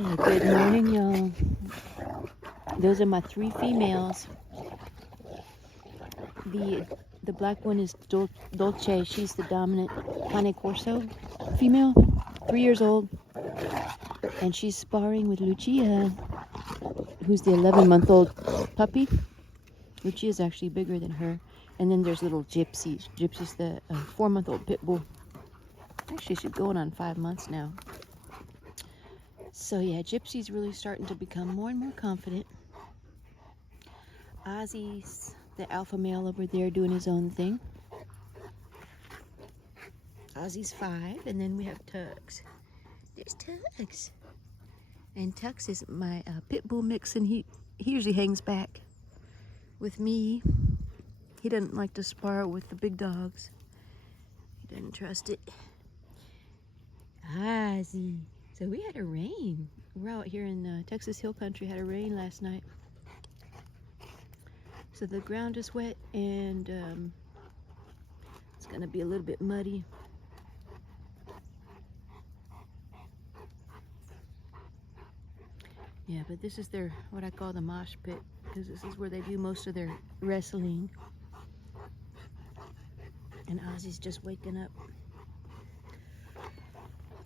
Good morning, y'all. Those are my 3 females. The black one is Dolce. She's the dominant Cane Corso female, 3 years old, and she's sparring with Lucia, who's the 11-month-old puppy. Lucia's actually bigger than her. And then there's little Gypsy. Gypsy's the 4-month-old pit bull. Actually, she's going on 5 months now. So yeah, Gypsy's really starting to become more and more confident. Ozzy's the alpha male over there doing his own thing. Ozzy's 5, and then we have Tux. There's Tux. And Tux is my pit bull mix, and he usually hangs back with me. He doesn't like to spar with the big dogs. He doesn't trust it. Ozzy. So we had a rain. We're out here in Texas Hill Country, had a rain last night. So the ground is wet, and it's gonna be a little bit muddy. Yeah, but this is their, what I call the mosh pit, because this is where they do most of their wrestling. And Ozzy's just waking up.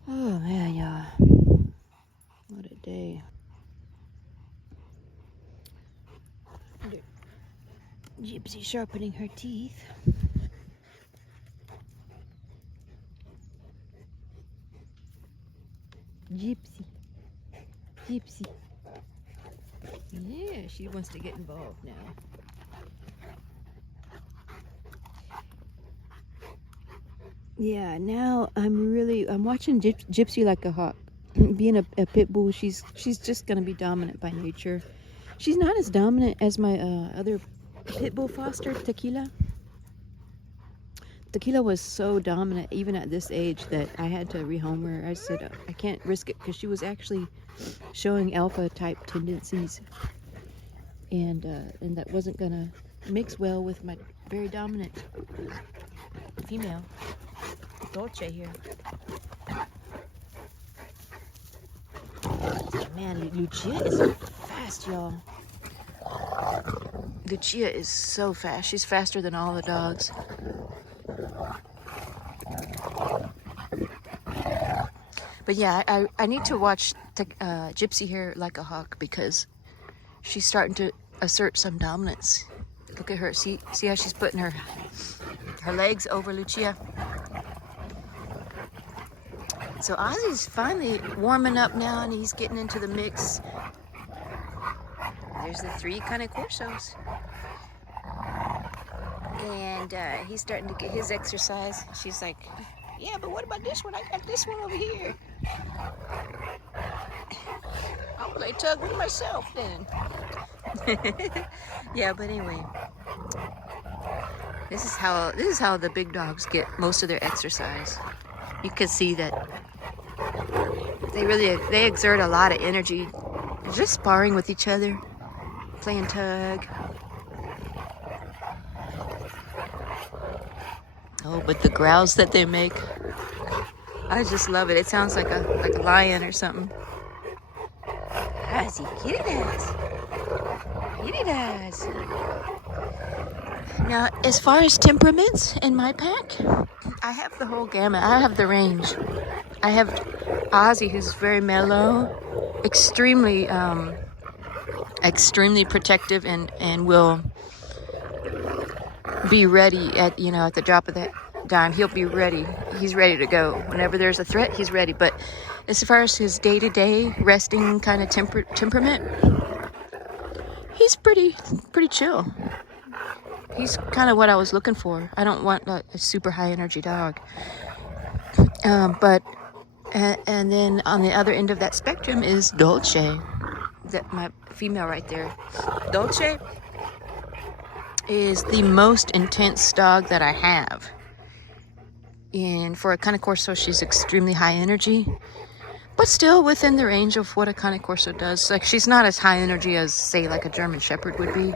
Oh man, y'all. What a day. Gypsy sharpening her teeth. Gypsy. Gypsy. Yeah, she wants to get involved now. Yeah, now I'm watching Gypsy like a hawk. Being a pit bull, she's just gonna be dominant by nature. She's not as dominant as my other pit bull foster, Tequila. Tequila was so dominant even at this age that I had to rehome her. I said I can't risk it, because she was actually showing alpha type tendencies, and that wasn't gonna mix well with my very dominant female Dolce here. Man, Lucia is fast, y'all. Lucia is so fast. She's faster than all the dogs. But yeah, I need to watch Gypsy here like a hawk, because she's starting to assert some dominance. Look at her. See how she's putting her legs over Lucia? So Ozzy's finally warming up now, and he's getting into the mix. There's the 3 Cane Corsos. And he's starting to get his exercise. She's like, yeah, but what about this one? I got this one over here. I'll play tug with myself then. Yeah, but anyway, this is how the big dogs get most of their exercise. You can see that they exert a lot of energy just sparring with each other, playing tug. Oh, but the growls that they make, I just love it. It sounds like a lion or something. Ozzy, kitty does. Kitty does. Now, as far as temperaments in my pack, I have the whole gamut. I have the range. I have Ozzy, who's very mellow, extremely protective, and will be ready at the drop of that dime. He'll be ready. He's ready to go whenever there's a threat. He's ready. But as far as his day-to-day resting kind of temperament, he's pretty chill. He's kind of what I was looking for. I don't want a super high energy dog. And then on the other end of that spectrum is Dolce, that my female right there. Dolce is the most intense dog that I have. And for a Cane Corso, she's extremely high energy, but still within the range of what a Cane Corso does. Like, she's not as high energy as, say, like a German Shepherd would be.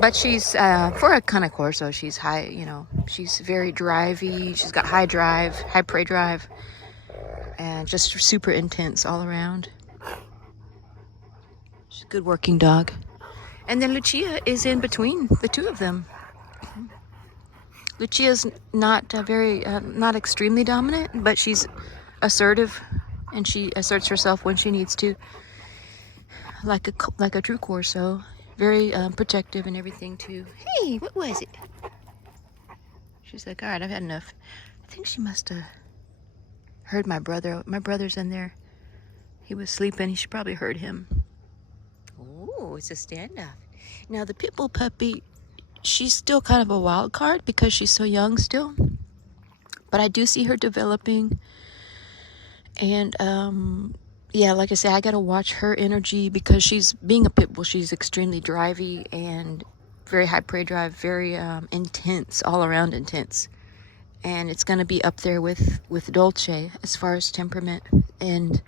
But she's for a Cane Corso, she's high. She's very drivey. She's got high drive, high prey drive. and just super intense all around. She's a good working dog. And then Lucia is in between the two of them. Lucia's not not extremely dominant, but she's assertive, and she asserts herself when she needs to, like a true Corso. Very protective and everything too. Hey, what was it? She's like, all right, I've had enough. I think she must have heard my brother. My brother's in there. He was sleeping. She probably heard him. Oh, it's a standoff. Now the Pitbull puppy, she's still kind of a wild card because she's so young still. But I do see her developing. And yeah, like I say, I gotta watch her energy because she's, being a pit bull, she's extremely drivey and very high prey drive, very intense, all around intense. And it's gonna be up there with Dolce as far as temperament. And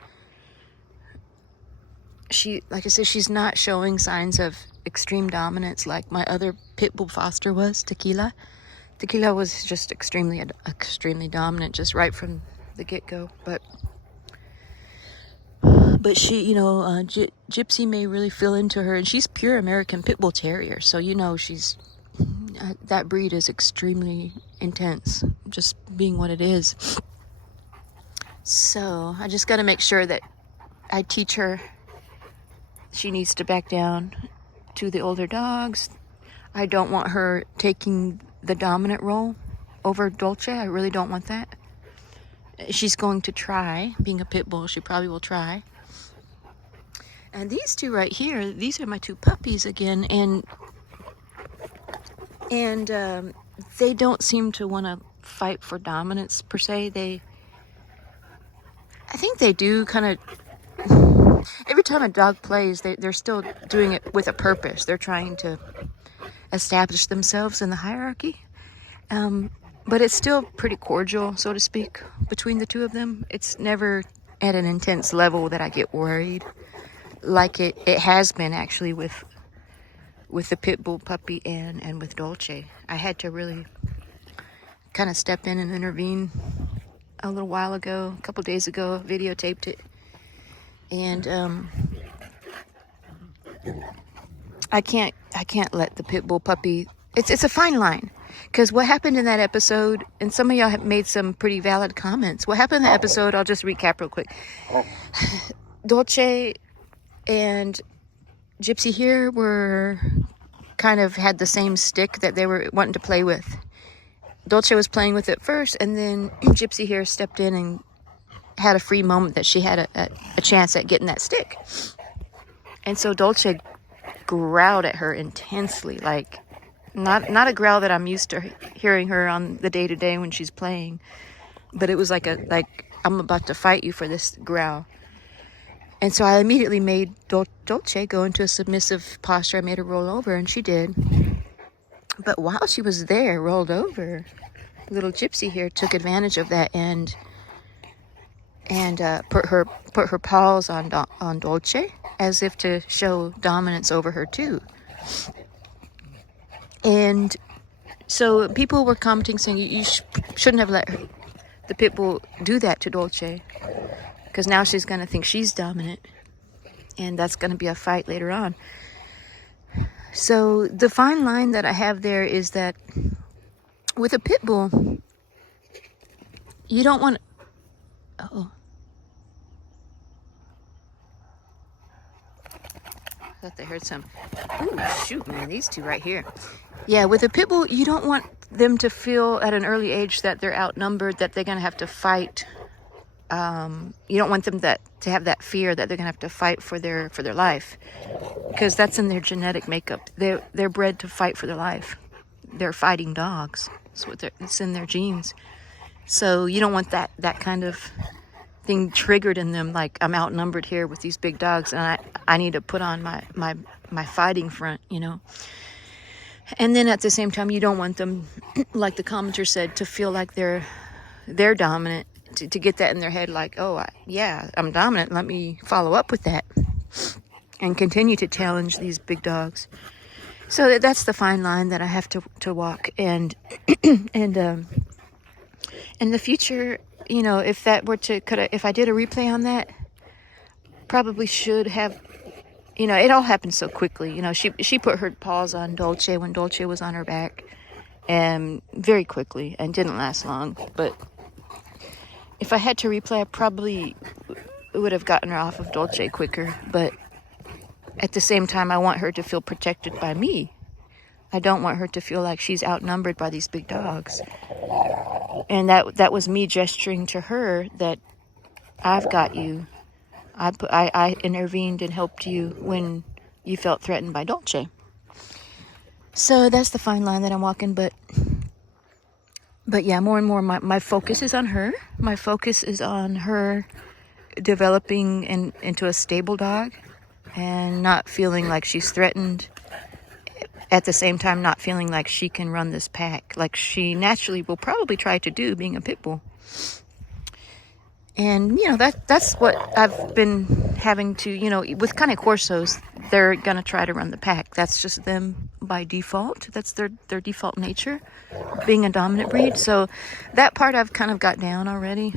she, like I said, she's not showing signs of extreme dominance like my other pit bull foster was, Tequila. Tequila was just extremely dominant, just right from the get-go. But she, you know, Gypsy may really feel into her, and she's pure American Pitbull Terrier. So, you know, she's, that breed is extremely intense, just being what it is. So I just got to make sure that I teach her she needs to back down to the older dogs. I don't want her taking the dominant role over Dolce. I really don't want that. She's going to try, being a pit bull, she probably will try. And these two right here, these are my two puppies again, and they don't seem to want to fight for dominance per se. I think they do kind of, every time a dog plays, they're still doing it with a purpose. They're trying to establish themselves in the hierarchy. But it's still pretty cordial, so to speak, between the two of them. It's never at an intense level that I get worried, like it has been actually with the pit bull puppy and with Dolce. I had to really kind of step in and intervene a little while ago, a couple days ago, videotaped it. And I can't let the pit bull puppy, it's a fine line. Because what happened in that episode, and some of y'all have made some pretty valid comments. What happened in the episode, I'll just recap real quick. Dolce and Gypsy here were kind of had the same stick that they were wanting to play with. Dolce was playing with it first, and then Gypsy here stepped in and had a free moment that she had a chance at getting that stick. And so Dolce growled at her intensely, like not a growl that I'm used to hearing her on the day-to-day when she's playing, but it was like I'm about to fight you for this growl. And so I immediately made Dolce go into a submissive posture. I made her roll over, and she did. But while she was there, rolled over, little Gypsy here took advantage of that and put her paws on Dolce as if to show dominance over her too. And so people were commenting saying you shouldn't have let the pit bull do that to Dolce, because now she's going to think she's dominant, and that's going to be a fight later on. So the fine line that I have there is that with a pit bull, you don't want... Uh-oh. I thought they heard some... Ooh, shoot, man, these two right here. Yeah, with a pit bull, you don't want them to feel at an early age that they're outnumbered, that they're going to have to fight. You don't want them to have that fear that they're going to have to fight for their life, because that's in their genetic makeup. They're bred to fight for their life. They're fighting dogs. It's in their genes. So you don't want that kind of thing triggered in them, like I'm outnumbered here with these big dogs, and I need to put on my fighting front, you know. And then at the same time, you don't want them, like the commenter said, to feel like they're dominant, to get that in their head, like, oh, yeah, I'm dominant, let me follow up with that and continue to challenge these big dogs. So that's the fine line that I have to walk. And in the future, you know, if that were to, if I did a replay on that, probably should have, you know, it all happened so quickly. You know, she put her paws on Dolce when Dolce was on her back, and very quickly, and didn't last long. But if I had to replay, I probably would have gotten her off of Dolce quicker. But at the same time, I want her to feel protected by me. I don't want her to feel like she's outnumbered by these big dogs. And that was me gesturing to her that I've got you. I intervened and helped you when you felt threatened by Dolce. So that's the fine line that I'm walking. But yeah, more and more my focus is on her. My focus is on her developing into a stable dog and not feeling like she's threatened. At the same time, not feeling like she can run this pack like she naturally will probably try to do, being a pit bull. And, you know, that's what I've been having to, you know, with Cane Corsos, they're going to try to run the pack. That's just them by default. That's their default nature, being a dominant breed. So that part I've kind of got down already.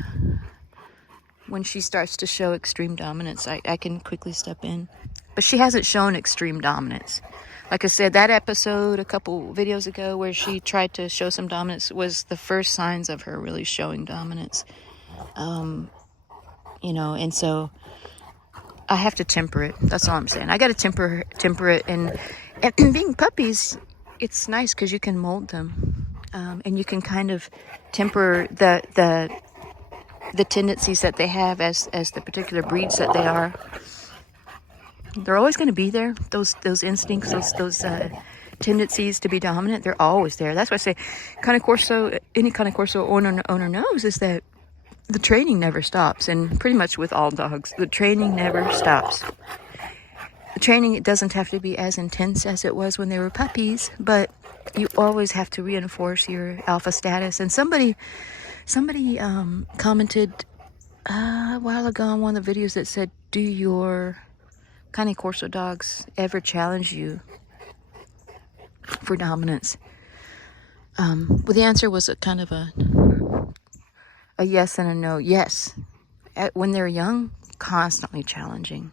When she starts to show extreme dominance, I can quickly step in. But she hasn't shown extreme dominance. Like I said, that episode a couple videos ago where she tried to show some dominance was the first signs of her really showing dominance. You know, and so I have to temper it. That's all I'm saying. I got to temper it. And being puppies, it's nice because you can mold them. And you can kind of temper the tendencies that they have as the particular breeds that they are. They're always going to be there. Those instincts, those tendencies to be dominant, they're always there. That's why I say Cane Corso, any Cane Corso owner knows is that the training never stops. And pretty much with all dogs, the training never stops. The training, it doesn't have to be as intense as it was when they were puppies, but you always have to reinforce your alpha status. And somebody commented a while ago on one of the videos that said, do your Cane Corso dogs ever challenge you for dominance? Well, the answer was a kind of a yes and a no. Yes, when they're young, constantly challenging,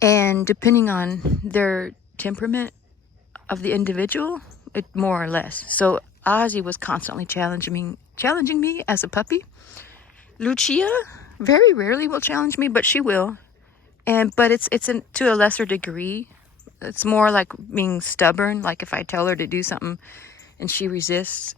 and depending on their temperament of the individual, it more or less. So Ozzy was constantly challenging me as a puppy. Lucia very rarely will challenge me, but she will. But it's to a lesser degree. It's more like being stubborn. Like if I tell her to do something and she resists,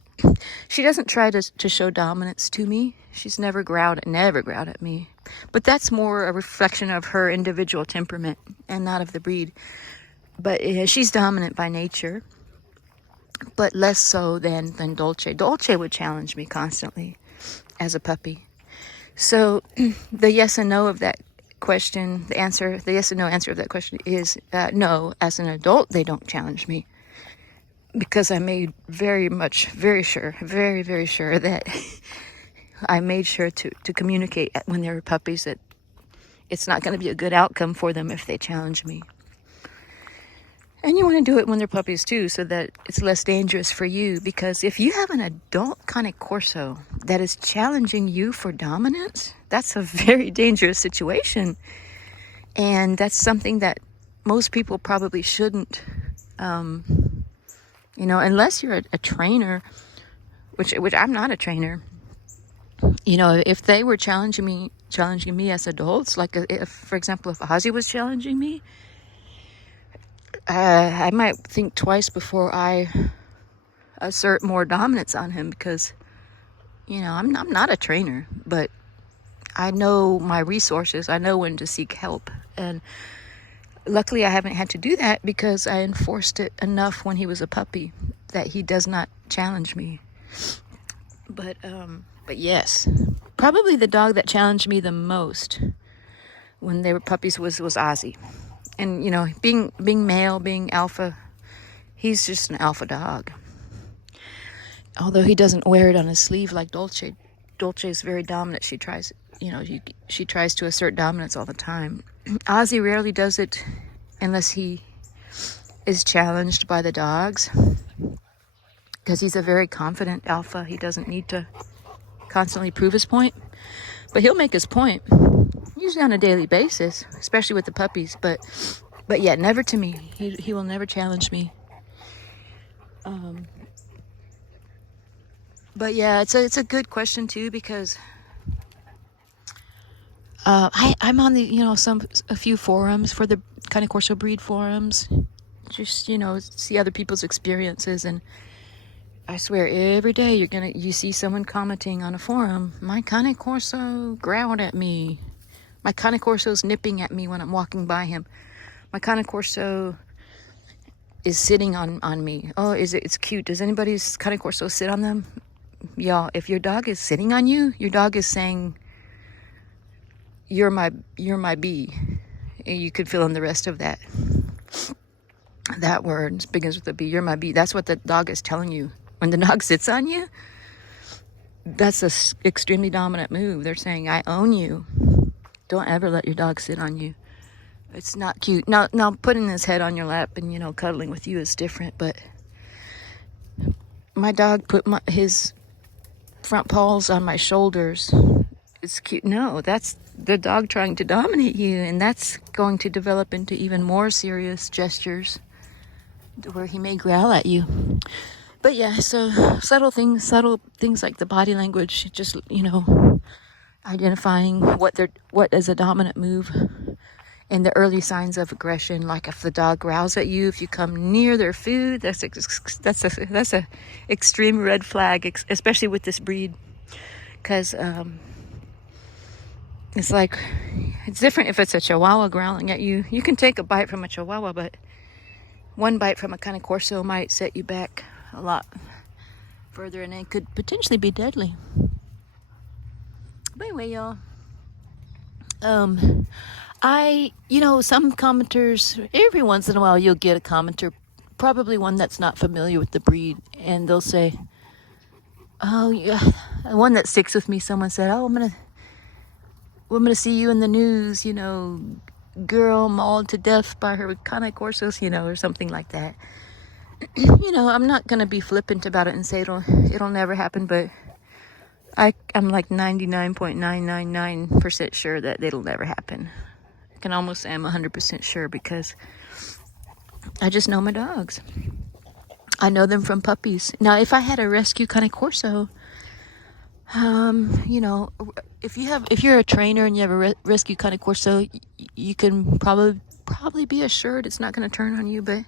she doesn't try to show dominance to me. She's never growled at me. But that's more a reflection of her individual temperament and not of the breed. But she's dominant by nature, but less so than Dolce. Dolce would challenge me constantly as a puppy. So the yes and no of that question, the yes and no answer of that question is no. As an adult, they don't challenge me, because I made very sure that I made sure to communicate when they were puppies that it's not going to be a good outcome for them if they challenge me. And you want to do it when they're puppies too, so that it's less dangerous for you. Because if you have an adult Cane Corso that is challenging you for dominance, that's a very dangerous situation. And that's something that most people probably shouldn't, you know, unless you're a trainer, which I'm not a trainer. You know, if they were challenging me as adults, like if, for example, if Ozzy was challenging me, I might think twice before I assert more dominance on him, because, you know, I'm not a trainer, but I know my resources. I know when to seek help. And luckily I haven't had to do that, because I enforced it enough when he was a puppy that he does not challenge me. But yes, probably the dog that challenged me the most when they were puppies was Ozzy. And, you know, being male, being alpha, he's just an alpha dog. Although he doesn't wear it on his sleeve like Dolce. Dolce is very dominant. She tries to assert dominance all the time. Ozzy rarely does it unless he is challenged by the dogs, because he's a very confident alpha. He doesn't need to constantly prove his point. But he'll make his point, usually on a daily basis, especially with the puppies. But yeah, never to me. He will never challenge me. But yeah, it's a good question too, because I'm on the a few forums for the Cane Corso breed forums, just see other people's experiences, and I swear every day you see someone commenting on a forum, my Cane Corso growled at me, my Cane Corso's nipping at me when I'm walking by him, my Cane Corso is sitting on me. Oh, it's cute. Does anybody's Cane Corso sit on them? Y'all, if your dog is sitting on you, your dog is saying, you're my bee. And you could fill in the rest of that word. It begins with a B. You're my bee. That's what the dog is telling you. When the dog sits on you, that's a extremely dominant move. They're saying, I own you. Don't ever let your dog sit on you. It's not cute. Now putting his head on your lap and cuddling with you is different, but my dog put his front paws on my shoulders. It's cute. No, that's the dog trying to dominate you, and that's going to develop into even more serious gestures where he may growl at you. But yeah, so subtle things like the body language, just identifying what is a dominant move, and the early signs of aggression, like if the dog growls at you if you come near their food, that's a extreme red flag, especially with this breed, because it's like, it's different if it's a Chihuahua growling at you. You can take a bite from a Chihuahua, but one bite from a Cane Corso might set you back a lot further, and it could potentially be deadly. But anyway, y'all, some commenters, every once in a while you'll get a commenter, probably one that's not familiar with the breed, and they'll say, oh yeah, one that sticks with me, someone said, oh, I'm gonna see you in the news, girl mauled to death by her Cane Corsos, or something like that. I'm not gonna be flippant about it and say it'll never happen, but I'm like 99.999% sure that it'll never happen. I can almost say I'm 100% sure, because I just know my dogs. I know them from puppies. Now, if I had a rescue Cane Corso, if you're a trainer and you have a rescue Cane Corso, you can probably be assured it's not going to turn on you. But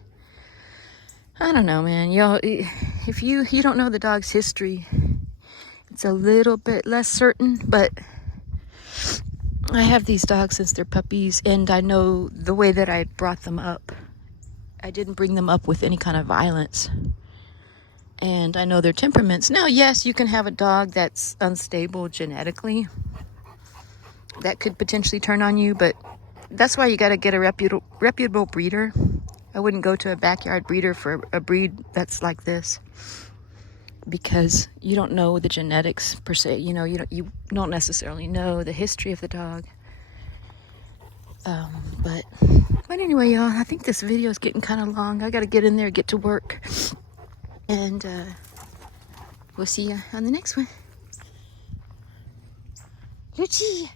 I don't know, man. Y'all, if you don't know the dog's history, it's a little bit less certain. But I have these dogs since they're puppies, and I know the way that I brought them up. I didn't bring them up with any kind of violence. And I know their temperaments. Now, yes, you can have a dog that's unstable genetically. That could potentially turn on you, but that's why you got to get a reputable breeder. I wouldn't go to a backyard breeder for a breed that's like this, because you don't know the genetics per se. You don't necessarily know the history of the dog. But anyway, y'all, I think this video is getting kind of long. I got to get in there, get to work. And we'll see you on the next one. Luchi!